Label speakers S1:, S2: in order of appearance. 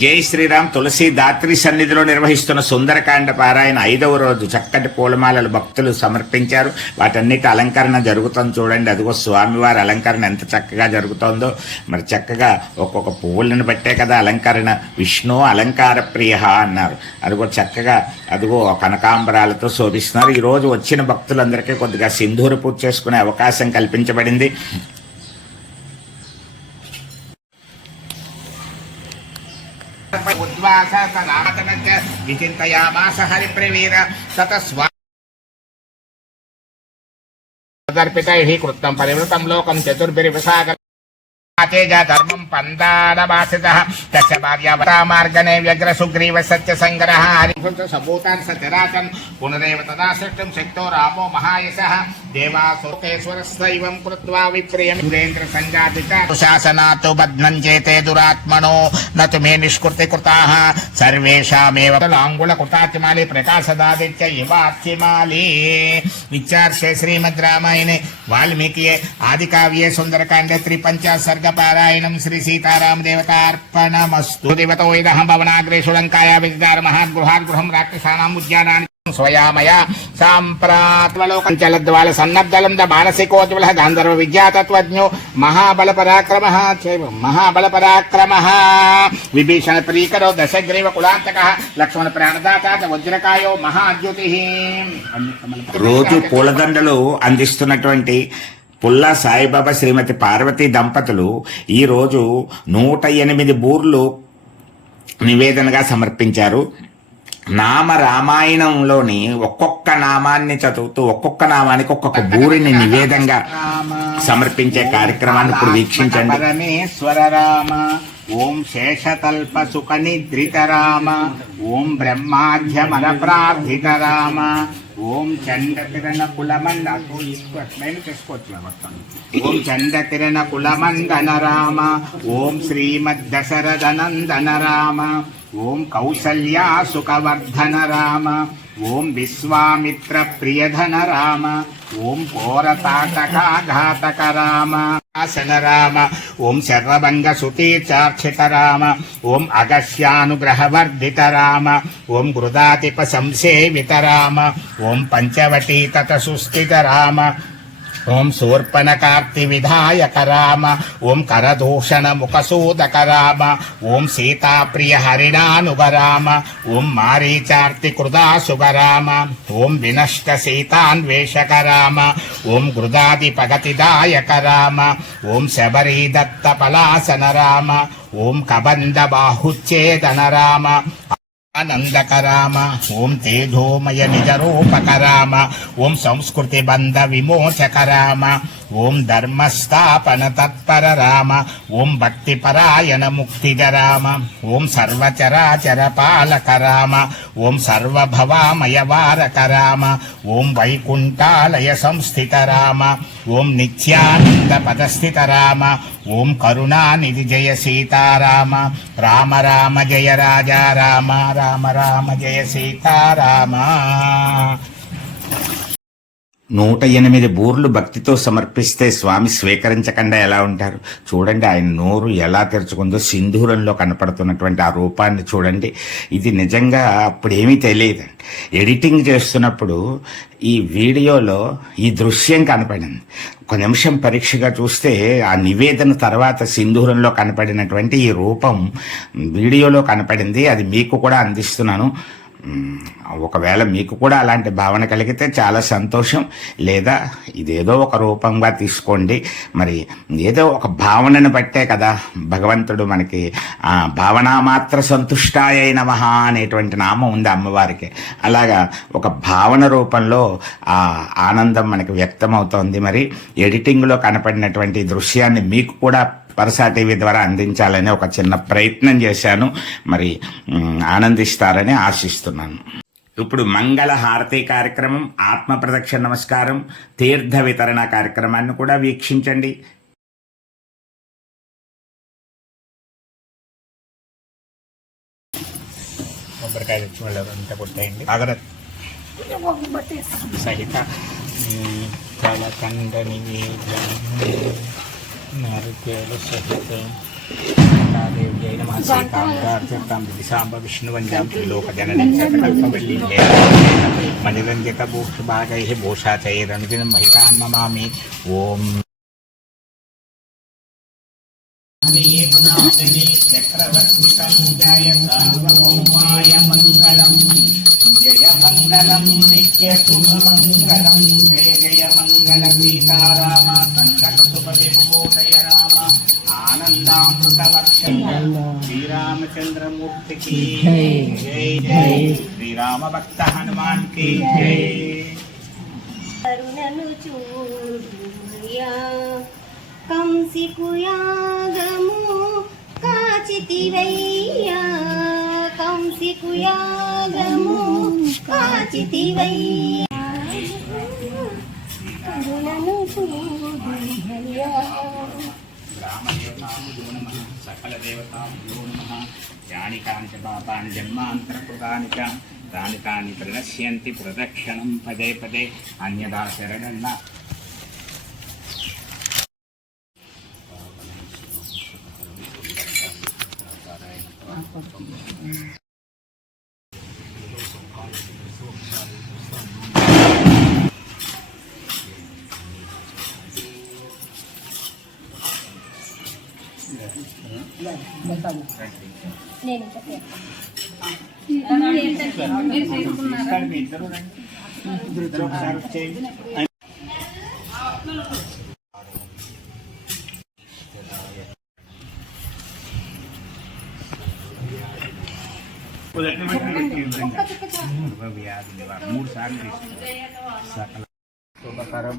S1: జై శ్రీరామ్ తులసి దాత్రి సన్నిధిలో నిర్వహిస్తున్న సుందరకాండ పారాయణ ఐదవ రోజు చక్కటి పూలమాలలు భక్తులు సమర్పించారు. వాటన్నిటి అలంకరణ జరుగుతుంది చూడండి. అదిగో స్వామివారి అలంకరణ ఎంత చక్కగా జరుగుతోందో. మరి చక్కగా ఒక్కొక్క పువ్వులను బట్టే కదా అలంకరణ. విష్ణు అలంకార ప్రియ అన్నారు. అదిగో చక్కగా అదిగో కనకాంబరాలతో శోభిస్తున్నారు. ఈరోజు వచ్చిన భక్తులందరికీ కొద్దిగా సింధూర పూజ చేసుకునే అవకాశం కల్పించబడింది. ఉద్వాస సనాతన విచింతయామాస హరిప్రవీర సత స్వా దర్పితైః కృత్తం పరివృతం లోకం చతుర్భిర్విసాగ తేజ ధర్మం పందాడవాసిత తస్య భార్యావతామార్గనే వ్యగ్ర సుగ్రీవ సత్య సంగ్రహ హరిభుత సభూతాన్ సచరాచన్ పునరేవ తదా సృష్టం శక్తో రామో మహాయశ. దేవాసుకేశ్వరస్సైవం కృత్వా విప్రియం. సురేంద్ర సంజాతిత శాసనాతు బధ్నం చేతే దురాత్మనో నతు మే నిష్కృతి కృతాః. సర్వేషామేవ లాంగుల కృతాత్మాలి ప్రకాశదాదిత్య ఇవాత్యమాలి విచార్షే శ్రీమద్ రామాయణే వాల్మీకియే ఆది కావ్యే సుందరకాండే త్రిపంచ సర్గ శ్రీ సీతారామదేవతార్పణమస్తు. దేవతో ఇదహం భవనాగ్రేషు లంకాయా విద్యార మహాగృహాగృహం రాక్షసానాం ఉద్యానాన్ని స్వయామయ. సాంప్రాత్మలోకంచలద్వాల చలద్వాల ద మానసికోజ్వల గాంధర్వ విద్యాతత్వజ్ఞో. మహాబల పరాక్రమ మహాబల పరాక్రమ విభీషణ ప్రీకరో దశగ్రీవ కులాంతక. లక్ష్మణ ప్రాణదాత వజ్రకాయో మహాద్యుతి రోజు పూలదండలు అందిస్తున్నటువంటి పుల్లా సాయిబాబా శ్రీమతి పార్వతీ దంపతులు ఈ రోజు నూట ఎనిమిది బూర్లు నివేదనగా సమర్పించారు. నామ రామాయణంలోని ఒక్కొక్క నామాన్ని చదువుతూ ఒక్కొక్క నామానికి ఒక్కొక్క బూరిని నివేదంగా సమర్పించే కార్యక్రమాన్ని ఇప్పుడు వీక్షించండి. పరమేశ్వర రామ ఓం శేషతల్ప సుఖ నిద్రిత రామ ఓం బ్రహ్మాధ్యమన ప్రార్థిత రామ ఓం చంద చంద్రకిరణ కులమండ. నేను చేసుకోవచ్చు మొత్తం. ఓం చంద్రకిరణ కులమందన రామ ఓం శ్రీమద్ దశరథనందన రామ. ఓం కౌసల్యా సుఖవర్ధన రామ. ఓం విశ్వామిత్ర ప్రియధన రామ ఓం పోరతాటకాఘాతక రామ ఆసన రామ ఓం శర్వభంగ సుతీర్చార్చిత రామ ఓం అగస్యానుగ్రహవర్ధిత రామ ఓం గృదాతిప సంసేవిత రామ ఓం పంచవటీ తత సుస్థిత రామ ఓం శూర్పణకార్తి విధాయక రామ ఓం కరదూషణ ముఖసూదక రామ ఓం సీతాప్రియ హరిణానుగ రామ ఓం మారీచార్తి కృదాశుభ రామ ఓం వినష్ట సీతాన్వేషక రామ ఓం గృదాది పగతిదాయక రామ ఓం శబరీదత్త పలాసన రామ ఓం కబంద బాహుచ్ఛేదన రామ ఆనందక రామ ఓం తేజోమయ నిజ రూపక రామ ఓం ధర్మస్థాపన తత్పర రామ ఓం భక్తి పరాయణ ముక్తిద రామ ఓం సర్వచరాచర పాలక రామ ఓం సర్వభవామయ వారక రామ ఓం వైకుంఠాలయ సంస్థిత రామ ఓం నిత్యానంద పదస్థిత రామ ఓం కరుణానిధి జయ సీతారామ రామ రామ జయ రాజా రామ రామ రామ జయ సీతారామ నూట ఎనిమిది బూర్లు భక్తితో సమర్పిస్తే స్వామి స్వీకరించకుండా ఎలా ఉంటారు? చూడండి ఆయన నోరు ఎలా తెరుచుకుందో సింధూరంలో కనపడుతున్నటువంటి ఆ రూపాన్ని చూడండి. ఇది నిజంగా అప్పుడేమీ తెలియదండి. ఎడిటింగ్ చేస్తున్నప్పుడు ఈ వీడియోలో ఈ దృశ్యం కనపడింది. ఒక నిమిషం పరీక్షగా చూస్తే ఆ నివేదన తర్వాత సింధూరంలో కనపడినటువంటి ఈ రూపం వీడియోలో కనపడింది. అది మీకు కూడా అందిస్తున్నాను. ఒకవేళ మీకు కూడా అలాంటి భావన కలిగితే చాలా సంతోషం. లేదా ఇదేదో ఒక రూపంగా తీసుకోండి. మరి ఏదో ఒక భావనను బట్టే కదా భగవంతుడు మనకి ఆ భావనా మాత్ర సంతుష్టాయ నమః అనేటువంటి నామం ఉంది అమ్మవారికి. అలాగా ఒక భావన రూపంలో ఆ ఆనందం మనకి వ్యక్తమవుతోంది. మరి ఎడిటింగ్లో కనపడినటువంటి దృశ్యాన్ని మీకు కూడా పరసా టీవీ ద్వారా అందించాలని ఒక చిన్న ప్రయత్నం చేశాను. మరి ఆనందిస్తారని ఆశిస్తున్నాను. ఇప్పుడు మంగళ హారతి కార్యక్రమం ఆత్మ ప్రదక్షిణ నమస్కారం తీర్థ వితరణ కార్యక్రమాన్ని కూడా వీక్షించండి. కొబ్బరికాయ తెచ్చి అంతా కొట్టేయండి. అగరత్. సహిత. కలకండ నివేదన సహిత. ಿಸಾಂಬ ವಿಷ್ಣುವಂಜಾಂ ತ್ರಿಲೋಕಜನನಿಂಗೇ ಮಣಿರಂಜಕಭೂಷಭಾಗೈ ಭೂಷಾಚೈರನುದಿನ ಮಹಿತಾನ್ ನಮಾಮಿ ಓಂ ಚಕ್ರವರ್ತಿಕಂಜಯ ಸಾರ್ವಭೌಮಾಯ ಮಂಗಲಂ ಜಯ ಮಂಗಲಂ ನಿತ್ಯ ಶುಭ ಮಂಗಲಂ ಜಯ ಜಯ ಮಂಗಲ ಸೀತಾರಾಮ ಸಂಕಟ ಸುಪದಿಮ ఆనందామృత వర్షం శ్రీరామచంద్రమూర్తికి జై. జై. శ్రీరామ భక్త హనుమాన్కి జై.
S2: కరుణను చూడుయా కంసి కుయాగము కాచితివయ్యా. కంసి కుయాగము కాచితివయ్యా. కరుణను చూడుయా
S1: రామదేవతాభ్యో నమ సకల దేవతాభ్యో నమ యాని కాని పాపాని జన్మాంతరకృతాని చ తాని తాని ప్రణశ్యంతి ప్రదక్షిణం పదే పదే అన్యదా శరణన్న మూడు సార్లు సకల శుభకరం